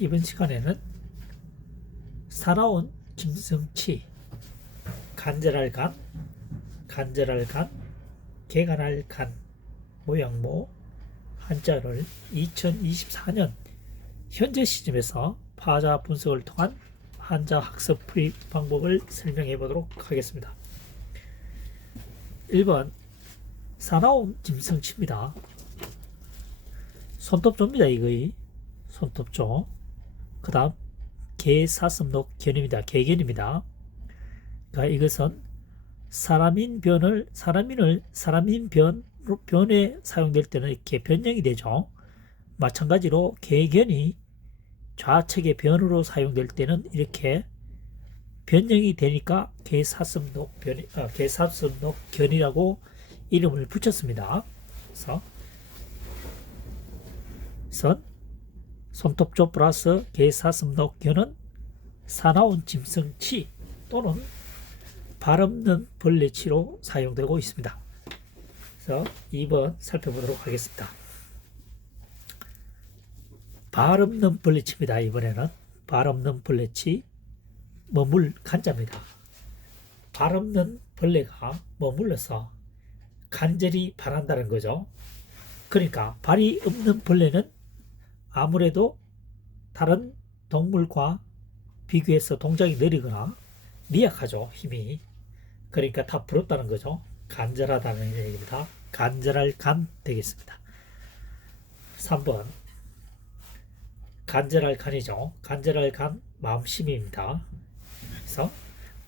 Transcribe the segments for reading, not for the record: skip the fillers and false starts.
이번 시간에는 사나운 김성치, 간절할 간, 간절할 간, 개간할 간, 모양모 한자를 2024년 현재 시점에서 파자 분석을 통한 한자 학습 풀이 방법을 설명해 보도록 하겠습니다. 1번 사나운 김성치입니다. 손톱조입니다. 이거의 손톱조. 그 다음 개사슴록 견입니다. 개견입니다. 그러니까 이것은 사람인 변에 사용될 때는 이렇게 변형이 되죠. 마찬가지로 개견이 좌측의 변으로 사용될 때는 이렇게 변형이 되니까 개사슴록 견이라고 이름을 붙였습니다. 그래서 손톱조 플러스 개사슴록 견은 사나운 짐승치 또는 발없는 벌레치로 사용되고 있습니다. 그래서 2번 살펴보도록 하겠습니다. 발없는 벌레치입니다. 이번에는 발없는 벌레치 머물 간자입니다. 발없는 벌레가 머물러서 간절히 바란다는 거죠. 그러니까 발이 없는 벌레는 아무래도 다른 동물과 비교해서 동작이 느리거나 미약하죠. 힘이. 그러니까 다 부럽다는 거죠. 간절하다는 얘기입니다. 간절할 간 되겠습니다. 3번 간절할 간이죠. 간절할 간 마음심입니다. 그래서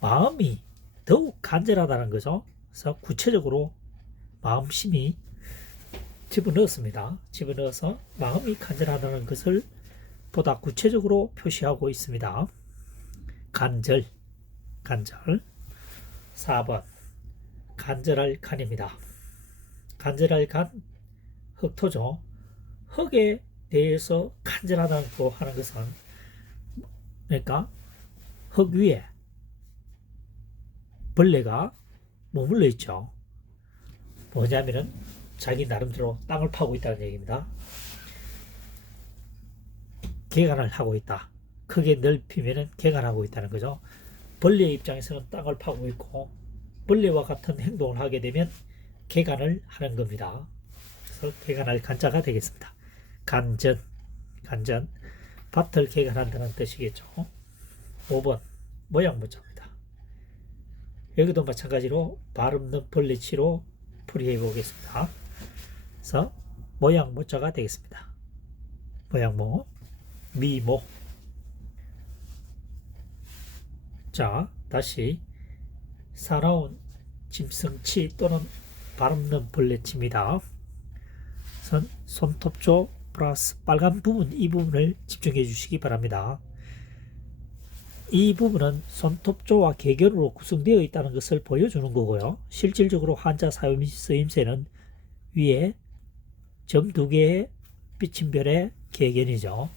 마음이 더욱 간절하다는 거죠. 그래서 구체적으로 마음심이 집어넣었습니다. 집어넣어서 마음이 간절하다는 것을 보다 구체적으로 표시하고 있습니다. 간절. 4번 간절할 간입니다. 간절할 간 흑토죠. 흑에 대해서 간절하다고 하는 것은 그러니까 흙 위에 벌레가 머물러 있죠. 뭐냐면은 자기 나름대로 땅을 파고 있다는 얘기입니다. 개간을 하고 있다. 크게 넓히면은 개간하고 있다는 거죠. 벌레의 입장에서는 땅을 파고 있고 벌레와 같은 행동을 하게 되면 개간을 하는 겁니다. 그래서 개간할 간자가 되겠습니다. 간전 밭을 개간한다는 뜻이겠죠. 5번 모양모자입니다. 여기도 마찬가지로 발없는 벌레치로 풀이해 보겠습니다. 그래서 모양모자가 되겠습니다. 모양모 미모. 자, 다시 사나운 짐승치 또는 발없는 벌레치입니다. 손톱조 플러스 빨간 부분, 이 부분을 집중해 주시기 바랍니다. 이 부분은 손톱조와 개견으로 구성되어 있다는 것을 보여주는 거고요. 실질적으로 한자 쓰임새는 위에 점 2개의 비침별의 개견이죠.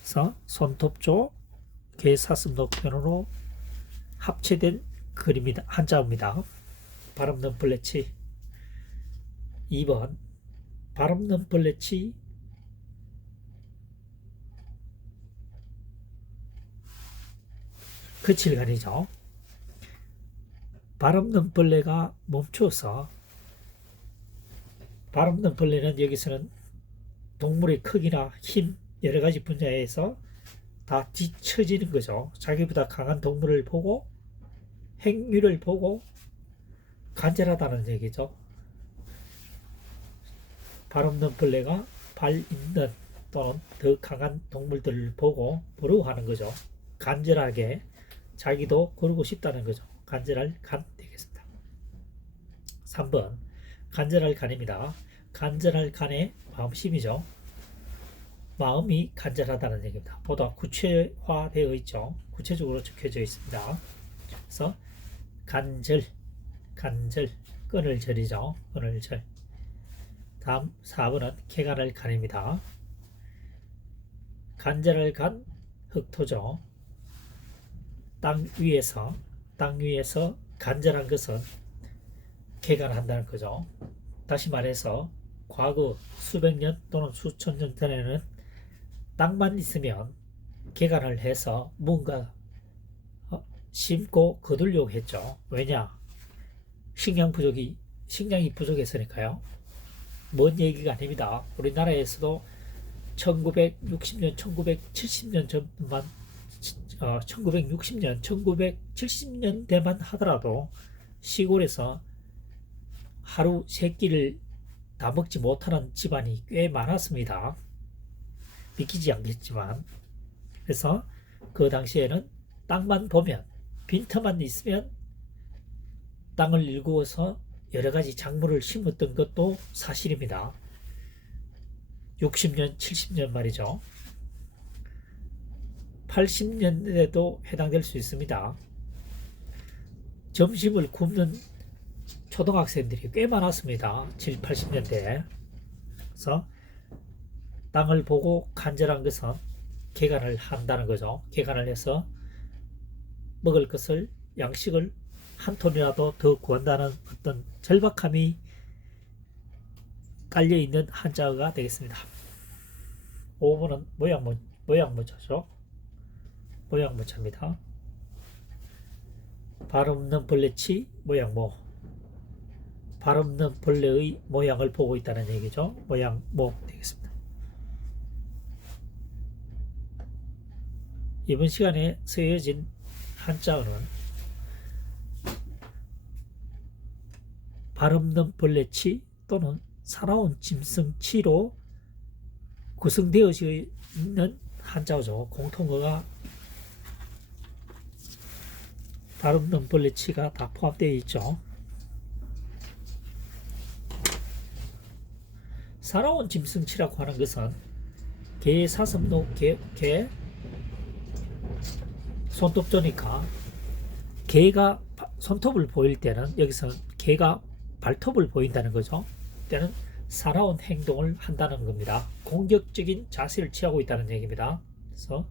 그래서 손톱조, 개사슴록변으로 합체된 그림이다. 한자입니다. 발없는 벌레치. 2번 발없는 벌레치 그칠간이죠. 발없는 벌레가 멈추어서 발없는 벌레는 여기서는 동물의 크기나 힘 여러가지 분야에서 다 뒤처지는 거죠. 자기보다 강한 동물을 보고 행위를 보고 간절하다는 얘기죠. 발없는 벌레가 발 있는 또는 더 강한 동물들을 보고 부러워하는 거죠. 간절하게 자기도 그러고 싶다는 거죠. 간절할 간 되겠습니다. 3번 간절할 간입니다. 간절할 간의 마음심이죠. 마음이 간절하다는 얘기입니다. 보다 구체화되어 있죠. 구체적으로 적혀져 있습니다. 그래서 간절 끈을 절이죠. 끈을 절. 다음 4번은 개간할 간입니다. 간절할 간 흑토죠. 땅 위에서 간절한 것은 개간한다는 거죠. 다시 말해서 과거 수백 년 또는 수천 년 전에는 땅만 있으면 개간을 해서 뭔가 심고 거두려고 했죠. 왜냐? 식량이 부족했으니까요. 먼 얘기가 아닙니다. 우리나라에서도 1960년, 1970년 전만 1960년, 1970년대만 하더라도 시골에서 하루 세 끼를 다 먹지 못하는 집안이 꽤 많았습니다. 믿기지 않겠지만. 그래서 그 당시에는 땅만 보면, 빈터만 있으면 땅을 일구어서 여러 가지 작물을 심었던 것도 사실입니다. 60년, 70년 말이죠. 80년대도 해당될 수 있습니다. 점심을 굶는 초등학생들이 꽤 많았습니다. 7, 80년대. 그래서 땅을 보고 간절한 것은 개간을 한다는 거죠. 개간을 해서 먹을 것을, 양식을 한 톤이라도 더 구한다는 어떤 절박함이 깔려있는 한자어가 되겠습니다. 5번은 모양문자죠. 모양문자입니다. 발없는 벌레치 모양모. 발없는 벌레의 모양을 보고 있다는 얘기죠. 모양모 되겠습니다. 이번 시간에 쓰여진 한자어는 발없는 벌레치 또는 살아온 짐승치로 구성되어 있는 한자어죠. 공통어가 발없는 벌레치가 다 포함되어 있죠. 살아온 짐승치라고 하는 것은 개의 사슴도 개 손톱조니까 개가 손톱을 보일 때는 여기서 개가 발톱을 보인다는 거죠. 때는 살아온 행동을 한다는 겁니다. 공격적인 자세를 취하고 있다는 얘기입니다. 그래서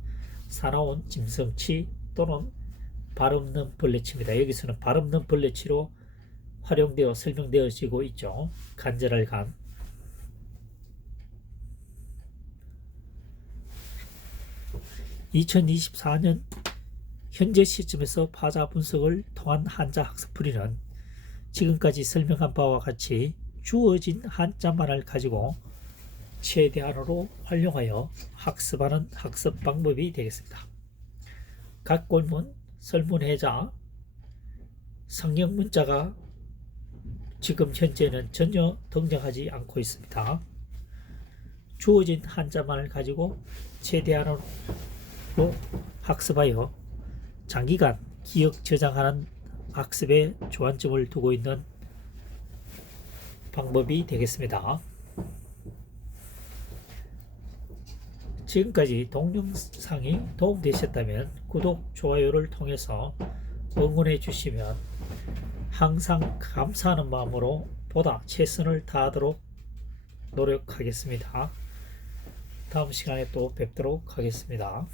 살아온 짐승치 또는 발없는 벌레치입니다. 여기서는 발없는 벌레치로 활용되어 설명되어지고 있죠. 간절할 간. (2024년) 현재 시점에서 파자 분석을 통한 한자 학습풀이는 지금까지 설명한 바와 같이 주어진 한자만을 가지고 최대한으로 활용하여 학습하는 학습 방법이 되겠습니다. 각골문, 설문해자, 성형문자가 지금 현재는 전혀 등장하지 않고 있습니다. 주어진 한자만을 가지고 최대한으로 학습하여 장기간 기억 저장하는 학습에 주안점을 두고 있는 방법이 되겠습니다. 지금까지 동영상이 도움되셨다면 구독, 좋아요를 통해서 응원해 주시면 항상 감사하는 마음으로 보다 최선을 다하도록 노력하겠습니다. 다음 시간에 또 뵙도록 하겠습니다.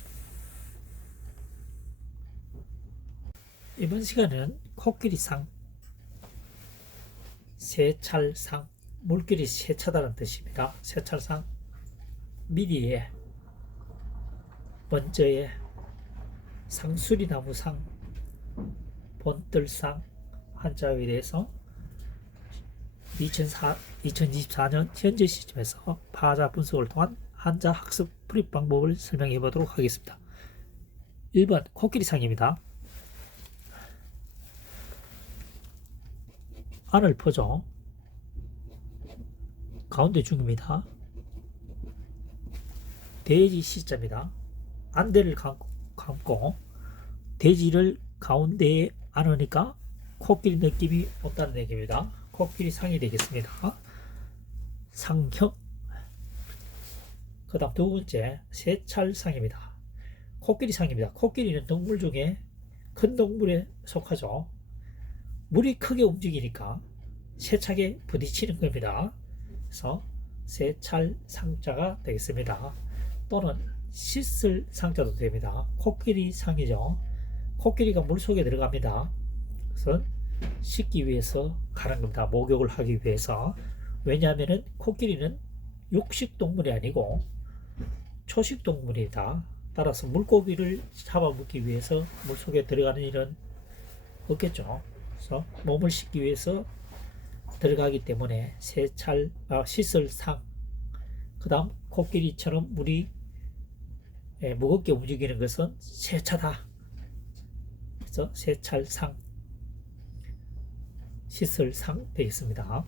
이번 시간은 코끼리상, 세찰상, 물길이 세차다는 뜻입니다. 세찰상, 미리에, 먼저에, 상수리나무상, 본뜰상 한자어에 대해서 2024년 현재 시점에서 파자 분석을 통한 한자 학습 풀이 방법을 설명해 보도록 하겠습니다. 1번 코끼리상입니다. 안을 퍼죠. 가운데 중입니다. 돼지 시자입니다. 안대를 감고 돼지를 가운데에 안으니까 코끼리 느낌이 온다는 얘기입니다. 코끼리 상이 되겠습니다. 상형. 그 다음 두 번째 세찰상입니다. 코끼리 상입니다. 코끼리는 동물 중에 큰 동물에 속하죠. 물이 크게 움직이니까 세차게 부딪히는 겁니다. 그래서 세찰 상자가 되겠습니다. 또는 씻을 상자도 됩니다. 코끼리 상이죠. 코끼리가 물속에 들어갑니다. 그래서 씻기 위해서 가는 겁니다. 목욕을 하기 위해서. 왜냐하면 코끼리는 육식 동물이 아니고 초식 동물이다. 따라서 물고기를 잡아먹기 위해서 물속에 들어가는 일은 없겠죠. 그래서 몸을 씻기 위해서 들어가기 때문에 씻을 상. 그 다음 코끼리처럼 물이 무겁게 움직이는 것은 세차다. 그래서 세찰상, 씻을 상 되겠습니다.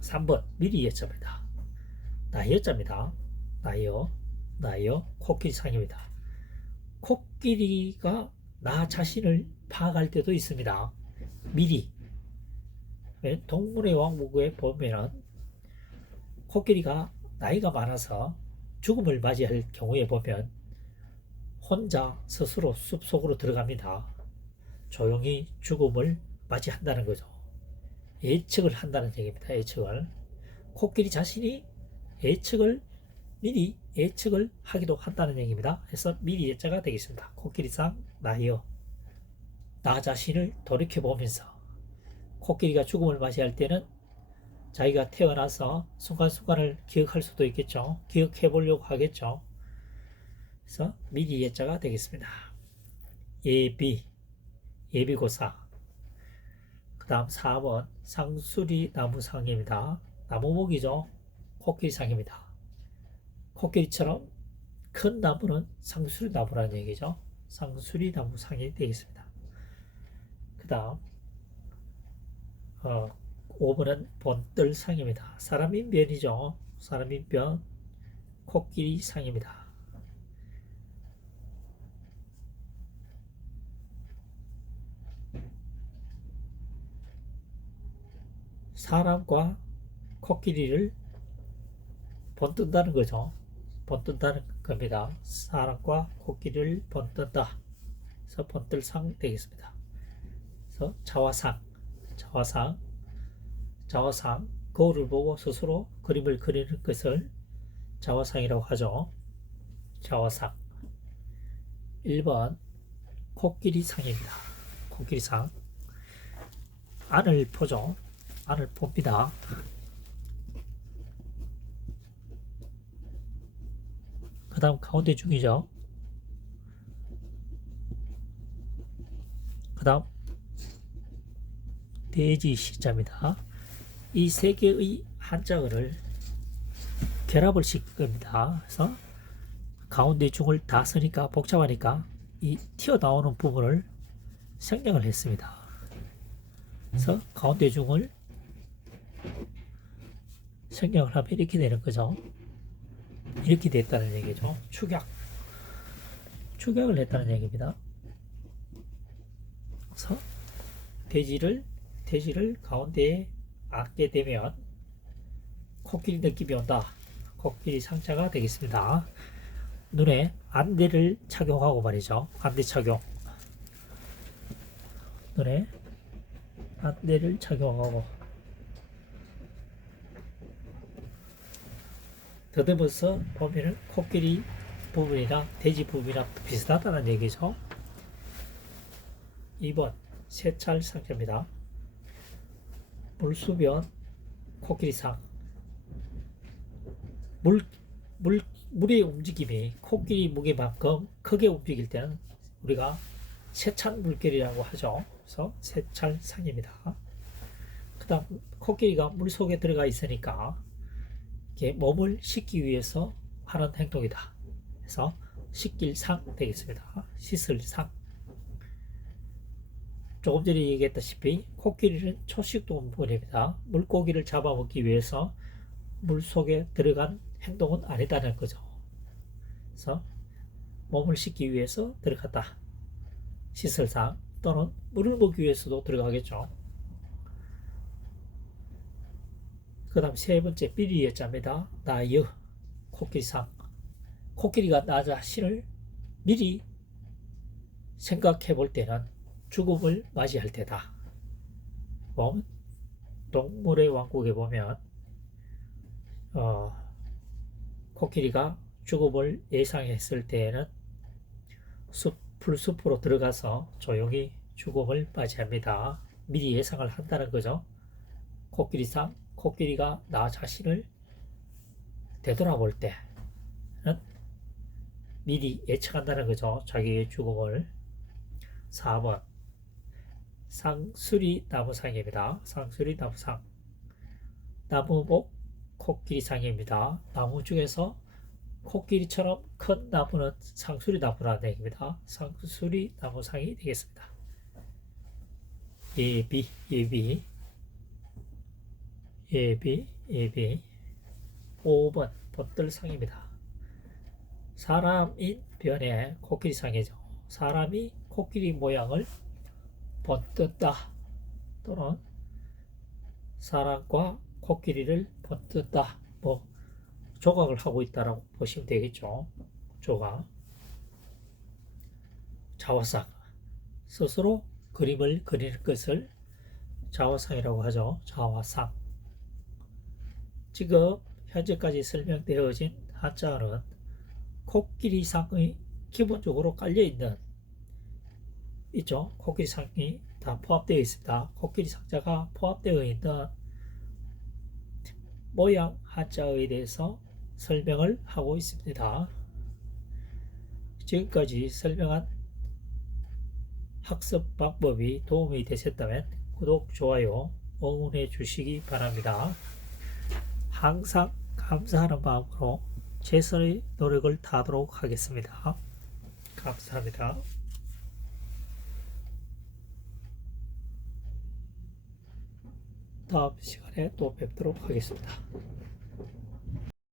3번 미리 예자입니다. 나여자입니다. 나여 코끼리상입니다. 코끼리가 나 자신을 파악할 때도 있습니다. 미리 동물의 왕국에 보면 코끼리가 나이가 많아서 죽음을 맞이할 경우에 보면 혼자 스스로 숲속으로 들어갑니다. 조용히 죽음을 맞이한다는 거죠. 예측을 한다는 얘기입니다. 예측을. 코끼리 자신이 미리 예측을 하기도 한다는 얘기입니다. 그래서 미리 예자가 되겠습니다. 코끼리상 나여. 나 자신을 돌이켜보면서 코끼리가 죽음을 맞이할 때는 자기가 태어나서 순간순간을 기억할 수도 있겠죠. 기억해 보려고 하겠죠. 그래서 미리 예자가 되겠습니다. 예비고사. 그 다음 4번 상수리 나무상입니다. 나무목이죠. 코끼리상입니다. 코끼리처럼 큰 나무는 상수리 나무라는 얘기죠. 상수리 나무상이 되겠습니다. 그 다음 5번은 본뜰상입니다. 사람인변이죠. 사람인변 코끼리상입니다. 사람과 코끼리를 본뜬다는 거죠. 본뜬다는 겁니다. 사람과 코끼리를 본뜬다. 그래서 본뜰상 되겠습니다. 그래서 자화상 거울을 보고 스스로 그림을 그리는 것을 자화상이라고 하죠. 자화상. 1번 코끼리상입니다. 코끼리상. 안을 보죠. 안을 봅니다. 그 다음 가운데 중이죠. 그 다음 돼지 시자입니다. 이 세 개의 한자어를 결합을 시킨 겁니다. 그래서 가운데 중을 다 쓰니까 복잡하니까 이 튀어나오는 부분을 생략을 했습니다. 그래서 가운데 중을 생략을 하면 이렇게 되는 거죠. 이렇게 됐다는 얘기죠. 축약을 했다는 얘기입니다. 그래서 돼지를 가운데에 앉게 되면 코끼리 느낌이 온다. 코끼리 상자가 되겠습니다. 눈에 안대를 착용하고 말이죠. 안대 착용. 눈에 안대를 착용하고 더듬어서 보면은 코끼리 부분이나 돼지 부분이랑 비슷하다는 얘기죠. 2번 세찰 상자입니다. 물수변 코끼리상. 물의 움직임이 코끼리 무게만큼 크게 움직일 때는 우리가 세찬 물결이라고 하죠. 그래서 세찰상입니다. 그 다음 코끼리가 물속에 들어가 있으니까 몸을 씻기 위해서 하는 행동이다. 그래서 씻길 상 되겠습니다. 씻을 상. 조금 전에 얘기했다시피 코끼리는 초식 동물입니다. 물고기를 잡아먹기 위해서 물속에 들어간 행동은 아니다는 거죠. 그래서 몸을 씻기 위해서 들어갔다. 씻을 상 또는 물을 먹기 위해서도 들어가겠죠. 그 다음 세 번째 비리의 자입니다. 나여 코끼리상. 코끼리가 나 자신을 미리 생각해 볼 때는 죽음을 맞이할 때다. 동물의 왕국에 보면 코끼리가 죽음을 예상했을 때에는 풀숲으로 들어가서 조용히 죽음을 맞이합니다. 미리 예상을 한다는 거죠. 코끼리상 코끼리가 나 자신을 되돌아볼 때는 미리 예측한다는 거죠. 자기의 죽음을. 4번 상수리 나무상입니다. 상수리 나무상. 나무목 코끼리상입니다. 나무 중에서 코끼리처럼 큰 나무는 상수리 나무라는 얘기입니다. 상수리 나무상이 되겠습니다. 예비, 예비, 예비, 예비. 5번 번들상입니다. 사람인 변에 코끼리상이죠. 사람이 코끼리 모양을 번뜬다 또는 사람과 코끼리를 번뜬다, 뭐 조각을 하고 있다라고 보시면 되겠죠. 조각. 자화상, 스스로 그림을 그리는 것을 자화상이라고 하죠. 자화상. 지금 현재까지 설명되어진 한자어는 코끼리상의 기본적으로 깔려있는 있죠. 코끼리상이 다 포함되어 있습니다. 코끼리 상자가 포함되어 있는 모양 한자어에 대해서 설명을 하고 있습니다. 지금까지 설명한 학습 방법이 도움이 되셨다면 구독, 좋아요, 응원해 주시기 바랍니다. 항상 감사하는 마음으로 최선의 노력을 다하도록 하겠습니다. 감사합니다. 다음 시간에 또 뵙도록 하겠습니다.